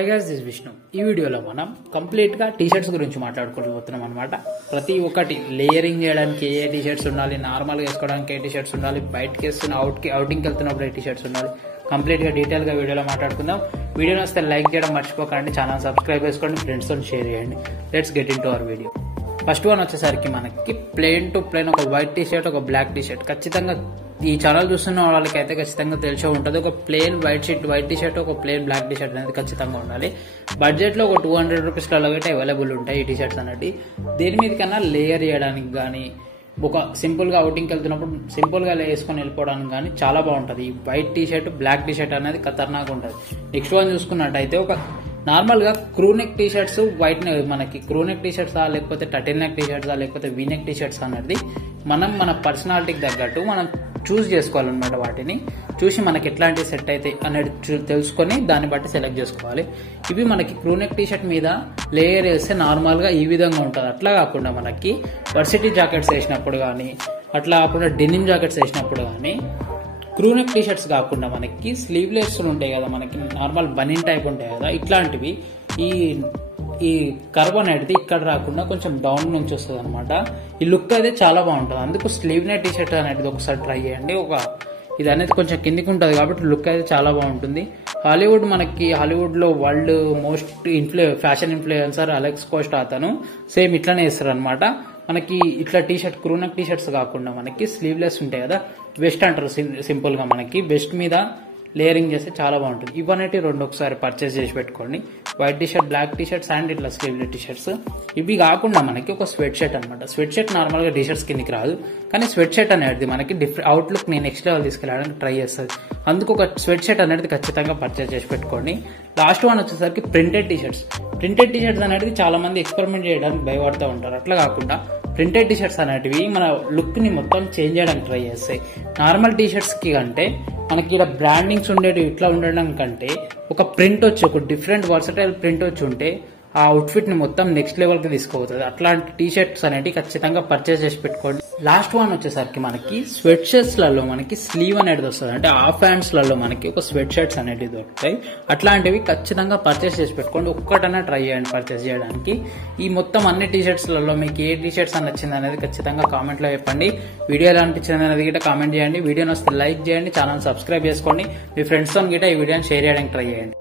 Hi guys, this is Vishnu. ఈ వీడియోలో మనం కంప్లీట్ గా టీ-షర్ట్స్ గురించి మాట్లాడుకోబోతున్నాం అన్నమాట. ప్రతి ఒక్కటి లేయరింగ్ చేయడానికి ఏ టీ-షర్ట్స్ ఉండాలి, నార్మల్ గా వేసుకోవడానికి ఏ టీ-షర్ట్స్ ఉండాలి, బయటకి వేస్తున్న అవుటింగ్ వెళ్తున్నప్పుడు ఏ టీ-షర్ట్స్ ఉండాలి, కంప్లీట్ గా డీటెయిల్ గా వీడియోలో మాట్లాడుకుందాం. వీడియో వస్తే లైక్ చేయడం మర్చిపోకండి, ఛానల్ సబ్స్క్రైబ్ చేసుకోండి, ఫ్రెండ్స్ తో షేర్ చేయండి. Let's get in to our video. First one వచ్చేసరికి మనకి ప్లెయిన్ టు ప్లెయిన్ ఒక వైట్ టీ-షర్ట్, ఒక బ్లాక్ టీ-షర్ట్. ఖచ్చితంగా ఈ ఛానల్ చూస్తున్న వాళ్ళకి అయితే ఖచ్చితంగా తెలిసే ఉంటుంది. ఒక ప్లెయిన్ వైట్ టీ-షర్ట్, ఒక ప్లెయిన్ బ్లాక్ టీ-షర్ట్ అనేది ఖచ్చితంగా ఉండాలి. బడ్జెట్ లో ఒక 200 రూపీస్లలో అయితే అవైలబుల్ ఉంటాయి ఈ టీ-షర్ట్స్ అన్నట్టు. దేని మీద కన్నా లేయర్ చేయడానికి కానీ, ఒక సింపుల్ గా అవుటింగ్కి వెళ్తున్నప్పుడు సింపుల్ గా వేసుకొని వెళ్ళిపోవడానికి కానీ చాలా బాగుంటది. ఈ వైట్ టీ-షర్ట్, బ్లాక్ టీ-షర్ట్ అనేది ఖతర్నాక్ ఉంటుంది. నెక్స్ట్ వన్ చూసుకున్నట్టయితే ఒక నార్మల్ గా crew neck T shirts, white మనకి క్రూ నెక్ టీ షర్ట్స్ లేకపోతే టర్టిల్ నెక్ టీ షర్ట్స్ లేకపోతే వీ నెక్ టీ షర్ట్స్ అనేది మనం మన పర్సనాలిటీకి తగ్గట్టు మనం చూస్ చేసుకోవాలన్నమాట. వాటిని చూసి మనకి ఎట్లాంటి సెట్ అయితే అనేది తెలుసుకొని దాన్ని బట్టి సెలెక్ట్ చేసుకోవాలి. ఇవి మనకి క్రూ నెక్ టీ షర్ట్ మీద లేయర్ వేస్తే నార్మల్ గా ఈ విధంగా ఉంటుంది. అట్లా కాకుండా మనకి వర్సిటీ జాకెట్స్ వేసినప్పుడు కానీ, అట్లా కాకుండా డెనిమ్ జాకెట్స్ వేసినప్పుడు కానీ, క్రూ నెక్ టీ షర్ట్స్ కాకుండా మనకి స్లీవ్లెస్ ఉంటాయి కదా, మనకి నార్మల్ బనీన్ టైప్ ఉంటాయి కదా, ఇట్లాంటివి ఈ కర్వ్ అనేది ఇక్కడ రాకుండా కొంచెం డౌన్ నుంచి వస్తుంది అనమాట. ఈ లుక్ అయితే చాలా బాగుంటుంది. అందుకు స్లీవ్ నెక్ టీ షర్ట్ అనేది ఒకసారి ట్రై చేయండి. ఇది అనేది కొంచెం కిందికి ఉంటుంది కాబట్టి లుక్ అయితే చాలా బాగుంటుంది. హాలీవుడ్ లో world most fashion influencer Alex Costa అతను సేమ్ ఇట్లానే వేస్తారు అనమాట. మనకి ఇట్లా T shirt crew neck T shirts కాకుండా మనకి స్లీవ్లెస్ ఉంటాయి కదా, వెస్ట్ అంటారు సింపుల్ గా, మనకి వెస్ట్ మీద లేయరింగ్ చేస్తే చాలా బాగుంటుంది. ఇవన్నీ రెండు ఒకసారి పర్చేస్ చేసి పెట్టుకోండి. White T shirt, black T shirts and ఇట్లా స్లీవ్లెస్ టీ షర్ట్స్. ఇవి కాకుండా మనకి ఒక స్వెట్ షర్ట్ అనమాట. స్వెట్ షర్ట్ నార్మల్ గా టీ షర్ట్స్ కిందకి రాదు, కానీ స్వెట్ షర్ట్ అనేది మనకి అవుట్లుక్ ని నెక్స్ట్ లెవెల్ తీసుకెళ్ళడానికి ట్రై చేస్తుంది. అందుకు ఒక స్వెట్ షర్ట్ అనేది ఖచ్చితంగా పర్చేస్ చేసి పెట్టుకోండి. లాస్ట్ వన్ వచ్చేసరికి printed T shirts. Printed T shirts అనేది చాలా మంది ఎక్స్పెరిమెంట్ చేయడానికి భయపడుతూ ఉంటారు. అట్లా కాకుండా ప్రింటెడ్ టీ షర్ట్స్ అనేటివి మన లుక్ ని మొత్తం చేంజ్ చేయడానికి ట్రై చేస్తాయి. నార్మల్ టీ షర్ట్స్ కి కంటే మనకి ఇలా బ్రాండింగ్స్ ఉండేవి ఇట్లా ఉండడం కంటే ఒక ప్రింట్ వచ్చి, ఒక డిఫరెంట్ వర్సటైల్ ప్రింట్ వచ్చి ఉంటే ఆ అవుట్ఫిట్ ని మొత్తం నెక్స్ట్ లెవెల్ కి తీసుకుపోతుంది. అట్లాంటి టీ షర్ట్స్ అనేవి ఖచ్చితంగా పర్చేస్ చేసి పెట్టుకోండి. లాస్ట్ వన్ వచ్చేసరికి మనకి స్వెట్ షర్ట్స్ లలో మనకి స్లీవ్ అనేది వస్తుంది. అంటే హాఫ్ హ్యాండ్స్ లలో మనకి ఒక స్వెట్ షర్ట్స్ అనేవి దొరుకుతాయి. అట్లాంటివి ఖచ్చితంగా పర్చేస్ చేసి పెట్టుకోండి. ఒక్కటైనా ట్రై చేయండి పర్చేస్ చేయడానికి. ఈ మొత్తం అన్ని టీ షర్ట్స్ లలో మీకు ఏ టీ షర్ట్స్ నచ్చింది అనేది ఖచ్చితంగా కామెంట్ లో చెప్పండి. వీడియో ఎలా అనిపించింది అనేది గిట్ట కామెంట్ చేయండి. వీడియో నచ్చితే లైక్ చేయండి, ఛానల్ సబ్స్క్రైబ్ చేసుకోండి. మీ ఫ్రెండ్స్ తో గిట్ట ఈ వీడియోని షేర్ చేయడానికి ట్రై చేయండి.